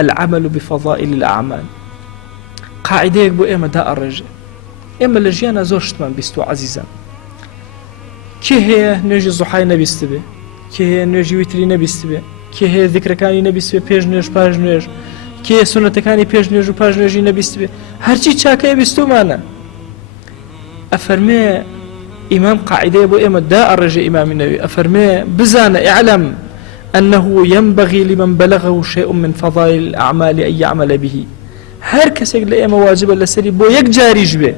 العمل بفضائل الأعمال قاعدة يكبو إما دا الرجل إما لجيانا زوشتمان بيستو عزيزا كي هي نجي الضحاي نبيستبه كي هي نجي ويتري نبيستبه كي هي ذكر كاني نبيستبه بيج نج باج نج كي هي سنة كاني بيج نج وباج نجي نبيستبه هرچي چاكي بيستو مانا أفرمي إمام قاعدة يبو إما دا الرجل إمام النبي أفرمي بزانا اعلم أنه ينبغي لمن بلغه شيء من فضائل الأعمال أن يعمل به هر کەسێک لە ئێمە واجبە لەسەری بۆ یەک جاریش بێ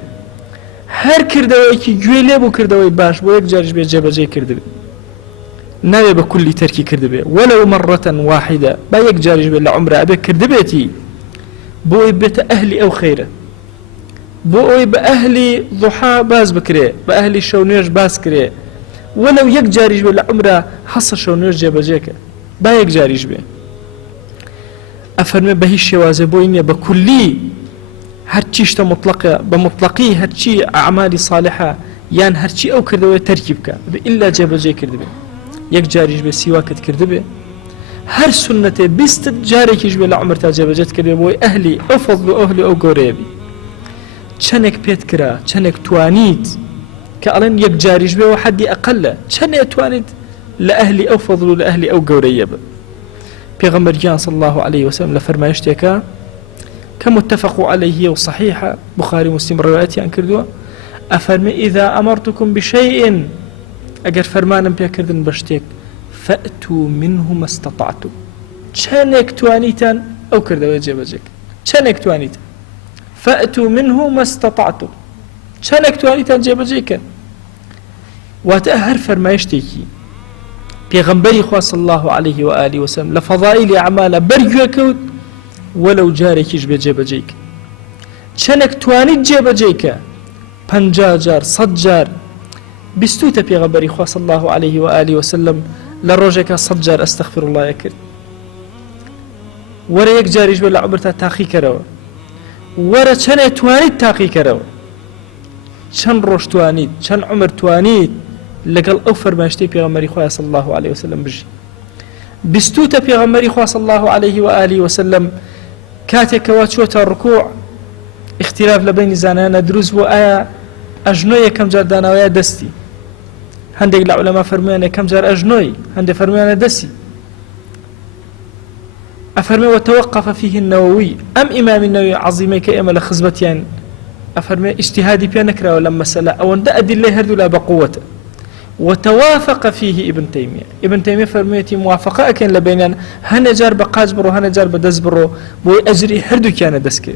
هەر کردەوەیەکی گوێ لێ بوو کردەوەی باش بۆ یەک جاریش بێ جێبەجێ کردبێ ناوێ بە کولی تەرکی کردبێ وەلەو مەڕەتەن واحیدە با یەک جاریش بێ لە عومرە ئەبێ کردبێتی بۆ ئەوی بێتە ئەهلی ئەو خەیرە بۆ ئەوی بە ئەهلی ضحا باز بکرێ بە ئەهلی شەو نوێژ باز کرێ وەلەو یەک جاریش بێ لە عومرە هەسە شەو نوێژ جێبەجێکە با یەک جاریش بێ أفرمي بهي الشوازة بوينيا بكلي هرچيشتا مطلقة بمطلقي هرچي أعمالي صالحة يان هرچي أو كردوه تركيبك إلا جاب جاي كردبه يك جاريش بي سواكت كردبه هر سنة بيست جاريكيش بي لعمر تا جاب جات كردبه بوي أهلي أو فضل أهلي أو قوريبي چنك بيت كرا چنك توانيت كألين يك جاريش بي وحدي أقل چنك توانيت لأهلي أو فضل لأهلي أو قوريبي پیغمبر جان صلى الله عليه وسلم لفرمایشتێکە کە متفق عليه وصحيحة بخاري مسلم روايتي عن كردوه أفرمي إذا أمرتكم بشيء أجر فرمانم بيكردن بشتيك فأتوا منه ما استطعتم چنك توانيتان أو كردوه جيبجيك چنك توانيتان فأتوا منه ما استطعتم چنك توانيتان جيبجيك واتأهر فرمایشتێکی پیغمبری خوا صلی الله عليه وآله وسلم لفضائل أعمال برگوکوت ولو جارێکیش بێ جێبەجێیک چەندێک توانیت جێبەجێیکە 50 جار 100 جار بیستوتە پیغمبری خوا صلی الله عليه وآله وسلم لە ڕۆژێکە 100 جار ئەستەغفر الله کرد وەرە یەک جاریش بێ لە عومرتا تاقی کەرەوە وەرە چەندێک توانیت تاقی کەرەوە چەند ڕۆژ توانیت چەند عومر توانیت لەگەڵ ئەو فەرمایشتەی پێغەمبەری خوا صلی الله عليه وسلم بژی بیستوتە پێغەمبەری خوا صلی الله عليه وآله وسلم کاتێکەوە چۆتە ڕکوع اختلاف لە بینی زانایانە دروست بوو ئایا ئەژنۆی یەکەم جار داناوەیە دەستی هەندێک لە عولەما فەرموویان یەکەم جار ئەژنۆی هەندێک فەرموویانە دەستی أفرمي وتوقف فيه النووي أم إمام النووي عظيمي كإما لخزبتيان أفرمي اجتهادي بيانكرا ولما مسألة أو أن أدلة هردو لا بقوته وتوافق فيه ابن تيمية فرميتي موافقة أكين لبينان هنا جار بقاج برو هنا جار بدز برو بوي أجري هردو كان دسكي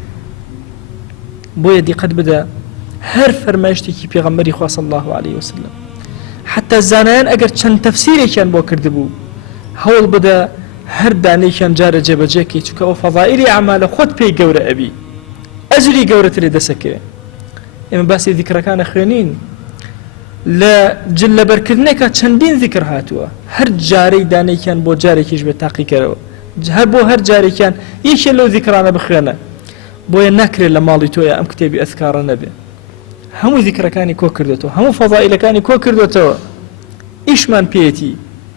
بوي دي قد بدا هر فرمايشتي كي بيغمبري خواه صلى الله عليه وسلم حتى الزانيان أجر چند تفسيري كان بو كردبو هول بدا هر داني كان جار جبجيكي چوكا وفضائل أعمال خود بي قورة أبي أجري قورة تري دسكي إما باسي ذكرى كان خوانين لا جل بركرنك چندين ذكر هاتوا هر جاري داني كان بو جاري كيش بتاقي كرو هر بو هر جاري كان يشلو ذكرانا بخيانه بو ينكر لمالي تويا ام كتابي اذكار النبي هم ذكر كاني كو كردتو هم فضائل كاني كو كردتو ايش من بيتي